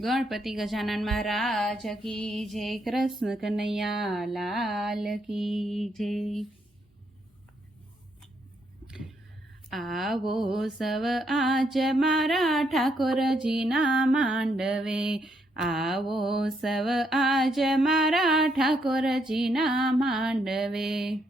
ગણપતિ ગજાનન મહારાજ કી જય, કૃષ્ણ કનૈયા લાલ કી જય. આવો સવ આજ મારા ઠાકોરજીના માંડવે. આવો સવ આજ મારા ઠાકોરજીના માંડવે.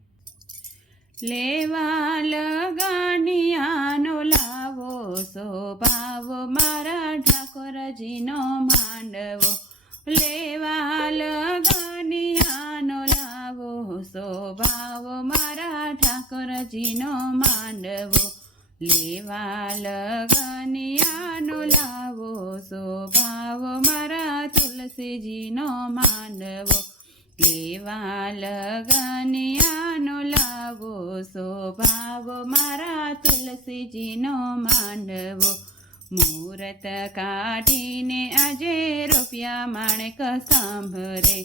લેવા લગાનિયાનો લાવો, સ્વભાવ મારા ઠાકોરજીનો માંડવો. લેવા લગાનિયાનો લાવો, સ્વભાવ મારા ઠાકોરજીનો માંડવો. લેવા લગનિયાનો લાવો, સ્વભાવ મારા તુલસીજીનો માંડવો. લેવા લગનિયાનો લાવો, સ્વભાવ મારા તુલસીજીનો માંડવો. મુહૂર્ત કાઢીને આજે રૂપિયા માણેક સાંભરે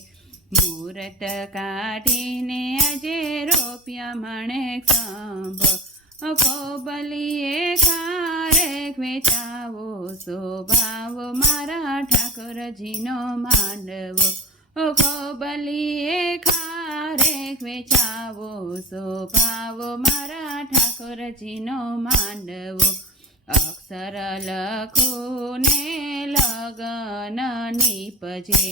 મુહૂર્ત કાઢીને આજે રૂપિયા માણેક સાંભ કોબલીએ ખારે વેચાવો, સ્વભાવ મારા ઠાકોરજીનો માંડવો. કોબલીએ ખારે વેચાવો, સ્વભાવ મારા ઠાકોરજીનો માંડવો. અક્ષર લખુને લગન નીપજે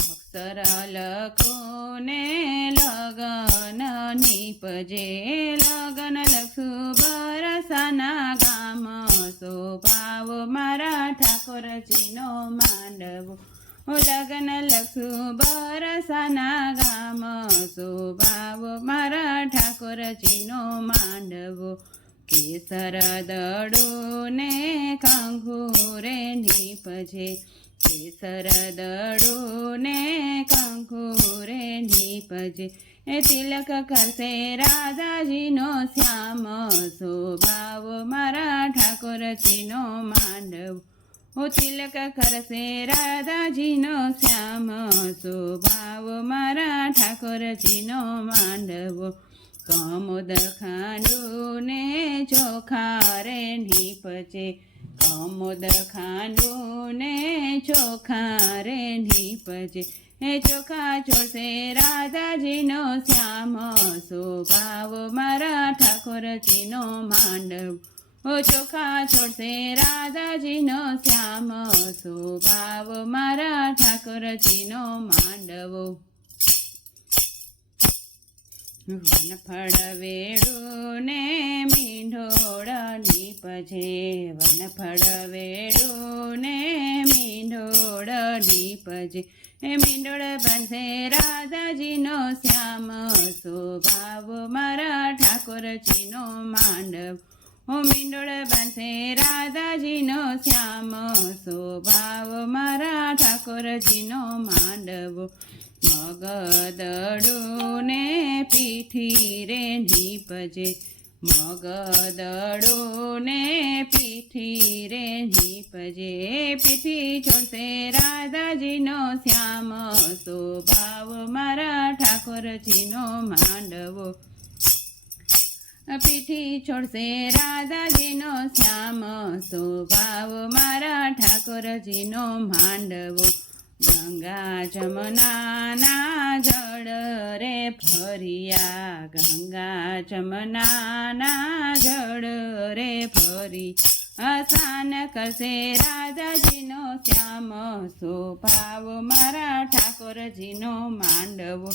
અક્ષર લખુને લગન નીપજે લગન લખું બરસાના ગામ, સ્વભાવ મારા ઠાકોરજીનો માંડવો. લગન લખું, બરસાના ગામ, સ્વભાવ, મારા ઠાકોરજીનો માંડવો, કેસર દડો ને કંકુરે નીપજે, કેસર દડો ને કંકુરે નીપજે, એ તિલક કરશે રાધાજીનો શ્યામ, સ્વભાવ, મારા ઠાકોરજીનો માંડવ ઓ તિલક કરશે રાધાજીનો શ્યામ. સ્વભાવ મારા ઠાકોરજીનો માંડવો. કમોદ ખાંડું ને ચોખા રે નીપજે. કમોદ ખાંડું ને ચોખા રે નીપજે. એ ચોખા ચોસે રાધાજીનો શ્યામ. સ્વભાવ મારા ઠાકોરજીનો માંડવ. ઓ ચોખા છોડશે રાધાજીનો શ્યામ. સ્વભાવ મારા ઠાકોરજીનો માંડવો. વનફળ વેડું ને મીંઢોળની નીપજે વનફળ વેડું ને મીંઢોળની નીપજે એ મીંઢોળ બનશે રાધાજીનો શ્યામ. સ્વભાવ મારા ઠાકોરજીનો માંડવ. ઓ મીંડોળ બાંધે રાધાજીનો શ્યામ. સ્વભાવ મારા ઠાકોરજીનો માંડવો. મગદડું ને પીઠી રે નીપજે. મગદડું ને પીઠી રે નીપજે. પીઠી છોડશે રાધાજીનો શ્યામ. સ્વભાવ મારા ઠાકોરજીનો માંડવો. પીઠી છોડશે રાધાજીનો શ્યામ. સ્વભાવ મારા ઠાકોરજીનો માંડવો. ગંગા જમનાના જળ રે ફરિયા. ગંગા જમનાના જળ રે ફરી અસાન કરશે રાધાજીનો શ્યામ. સ્વભાવ મારા ઠાકોરજીનો માંડવો.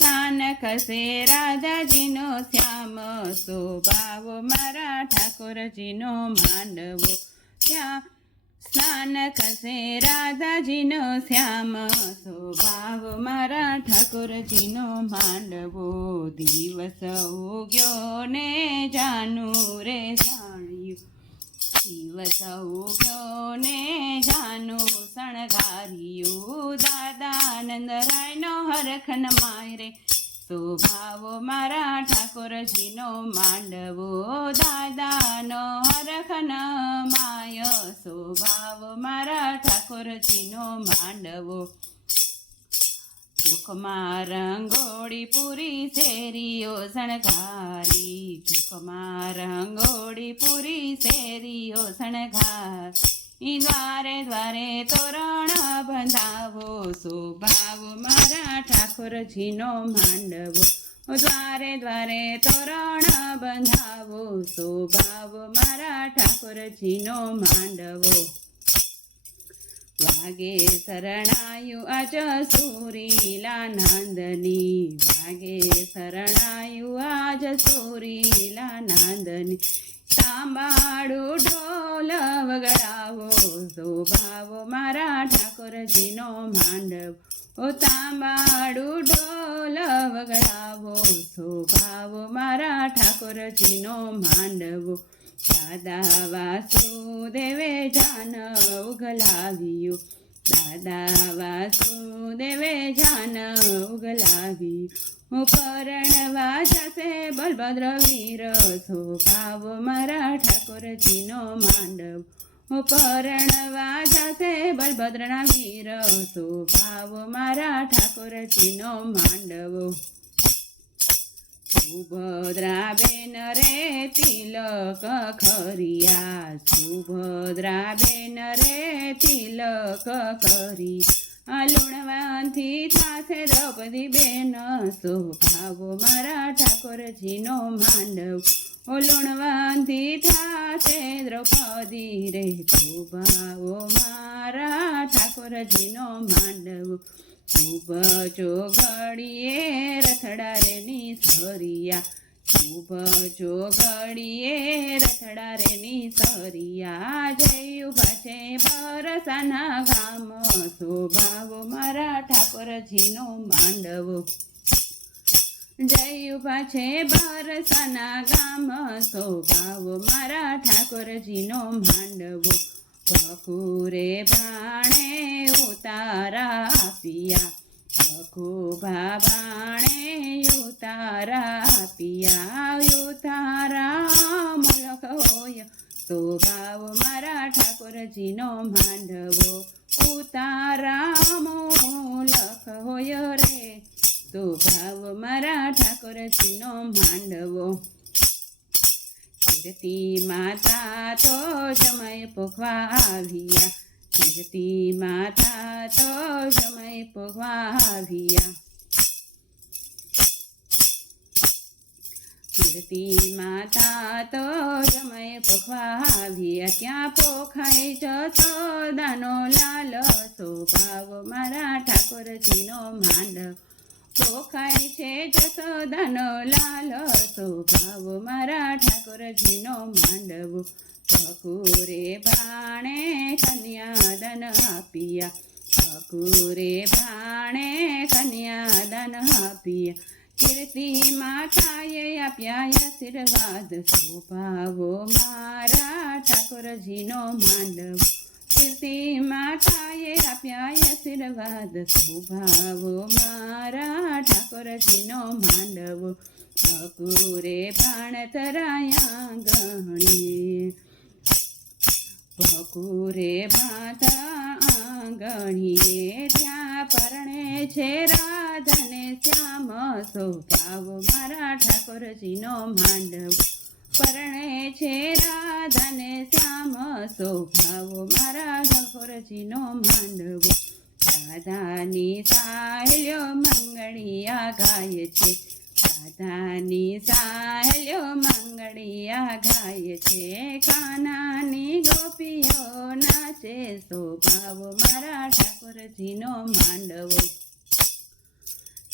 સ્નાન કરશે રાધાજીનો શ્યામ સ્વભાવ. મારા ઠાકોરજીનો માંડવો. શ્યામ સ્નાન કરશે રાધાજીનો શ્યામ સ્વભાવ. મારા ઠાકોરજીનો માંડવો. દિવસ ઉગ્યો ને જાનું રે જાણ્યું. દિવસ ઉગ્યો ને જાનું શણગાર્યું. દાદાનંદ રાયનો હરખન માયરે સ્વભાવ મારા ઠાકોરજીનો માંડવો. દાદાનો હરખન માય. સ્વભાવ મારા ઠાકોરજીનો માંડવો. ચોખમાં રંગોળી પૂરી શેરીઓ શણગારી. ચોખમાં રંગોળી પૂરી શેરીઓ શણગાર. ઈ દ્વારે દ્વારે તોરણ બંધાવો શોભાવ મારા ઠાકોરજીનો માંડવો દ્વારે દ્વારે તોરણ બંધાવો શોભાવ મારા ઠાકોરજીનો માંડવો વાગે શરણાયુ અજ સુરીલા નાંદની વાગે શરણાયુ આજ સુરીલા નાંદની તાંબાડું ઢોલ વગડાવો શોભાવો મારા ઠાકોરજીનો માંડવ. ઓ તાંબાડું ઢોલ વગડાવો. શોભાવો મારા ઠાકોરજીનો માંડવો. દાદા વાસુદેવે જાન ઉગલાવ્યું. દાદા વાસુદેવે જાન ઉગલાવ્યું. પરણવા જશે બલભદ્ર વીર શોભાવ મારા ઠાકોરજીનો માંડવ. પરણવા જશે બલભદ્રના વીર. શોભાવ મારા ઠાકોરજીનો માંડવો. સુભદ્રા બેન રે તિલક ખરિયા. સુભદ્રા બેન રે તિલક કરી લુણવાથી થાશે દ્રૌપદી બેન. શોભાવો મારા ઠાકોરજીનો માંડવ. ઓલુણવાથી લુણવાથી થાશે દ્રૌપદી રે. સુભાવો મારા ઠાકોરજીનો માંડવ. શુભ ચોગડીએ રથડા રે ની જો ચોગડીએ રથડા રે ની સરિયા ઊભા છે પરસાના ગામ. શોભાવો મારા ઠાકોરજીનો માંડવો. જયું પાછે બારસાના ગામ. શોભાવો મારા ઠાકોરજીનો માંડવો. ભકુરે ભાણે ઉતારા પિયા બાણે ઉતારા પિયા તારા મલક હોય. શોભાવ મારા ઠાકોરજીનો માંડવો ઉતારા મોલક હોય રે. શોભાવ મારા ઠાકોરજીનો માંડવો. કીર્તિ માતા તો જમય પોખવા આવ્યા. કીર્તિ માતા તો આવ્યા કીર્તિ માતા તો જમય પોખવા આવ્યા ત્યાં પોખાય જતો દાનો લાલ સ્વભાવ. મારા ઠાકોરજીનો માંડ પોખાય છે જસોદાનો લાલ સ્વભાવ. મારા ઠાકોરજીનો માંડવો ભકુરે ભાણે કન્યાદાન આપ્યા. ઠકુરે ભાણે કન્યાદાન આપ્યા કીર્તિ માતાએ આપ્યા આશીર્વાદ સ્વભાવો મારા ઠાકોરજીનો માંડવ કીર્તિ માતાએ આપ્યા આશીર્વાદ સ્વભાવો મારા ઠાકોરજીનો માંડવો ભાણ તરાયા ગણીએ ભકુરે માતા આંગણીએ ત્યાં પરણે છે રાધને શ્યામ. સ્વભાવ મારા ઠાકોરજીનો માંડવ. પરણે છે રાધને શ્યામ. સ્વભાવ મારા ઠાકોરજીનો માંડવો. રાધાની સાહેલ્યો મંગળિયા ગાય છે. રાધાની સાહેલ્યો મંગળિયા ગાય છે. કાનાની ગોપીઓ નાચે સ્વભાવો મારા ઠાકોરજીનો માંડવો.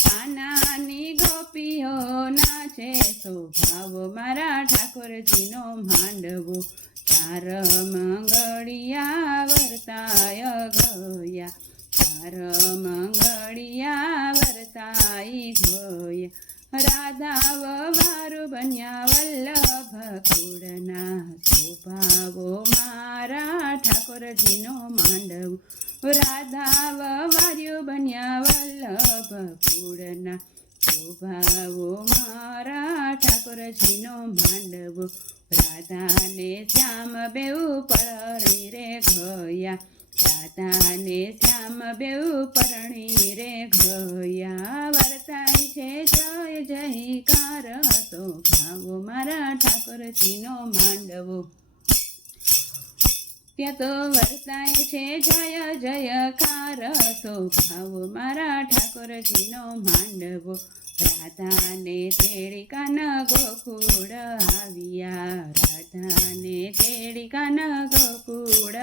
કાનાની ગોપીઓ નાચે સ્વભાવ મારા ઠાકોરજીનો માંડવો. ચાર મંગળિયા વર્તાય ગયા. ચાર મંગળિયા વર્તાઈ ગયા. રાધાવ વારું બન્યા વલ્લભ કુળના સ્વભાવો મારા ઠાકોરજીનો માંડવ. રાધાવ વાર્યુ બન્યા વલ્લભ કુળના સ્વભાવો મારા ઠાકોરજીનો માંડવો. રાધાને શ્યામ બેઉ પરી રે ગયા. રાધાને શ્યામ બેઉ પરણી રે ગયા વર્તાય છે જય જયકાર. તો ભાવો મારા ઠાકોરજીનો માંડવો. ત્યાં તો વર્તાય છે જય જયકાર. ભાવો મારા ઠાકોરજીનો માંડવો. રાધાને તેડી કાન ગોકુળ આવ્યા. રાધાને તેડી કાન ગોકુળ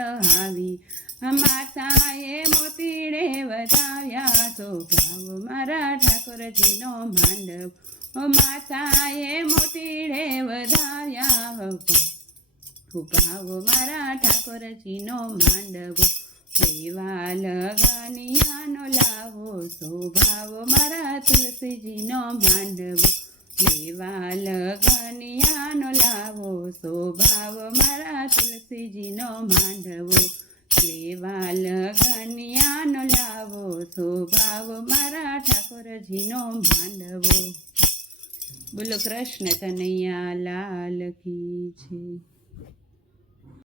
આવી. માતાએ મોતીડે વધાવ્યા સ્વભાવ મારા ઠાકોરજીનો માંડવ. માતાએ મોતીડે વધાવ્યા ઉભાવ મારા ઠાકોરજીનો માંડવો. લેવા લગાનિયાનો લાવો શોભાવ મારા તુલસીજીનો માંડવો. લેવા લગાનિયાનો લાવો શોભાવ મારા તુલસીજીનો માંડવો. લેવા લગનિયાનો લાવો સ્વભાવ મારા ઠાકોરજીનો માંડવો. બોલો કૃષ્ણ કનૈયા લાલ કી છે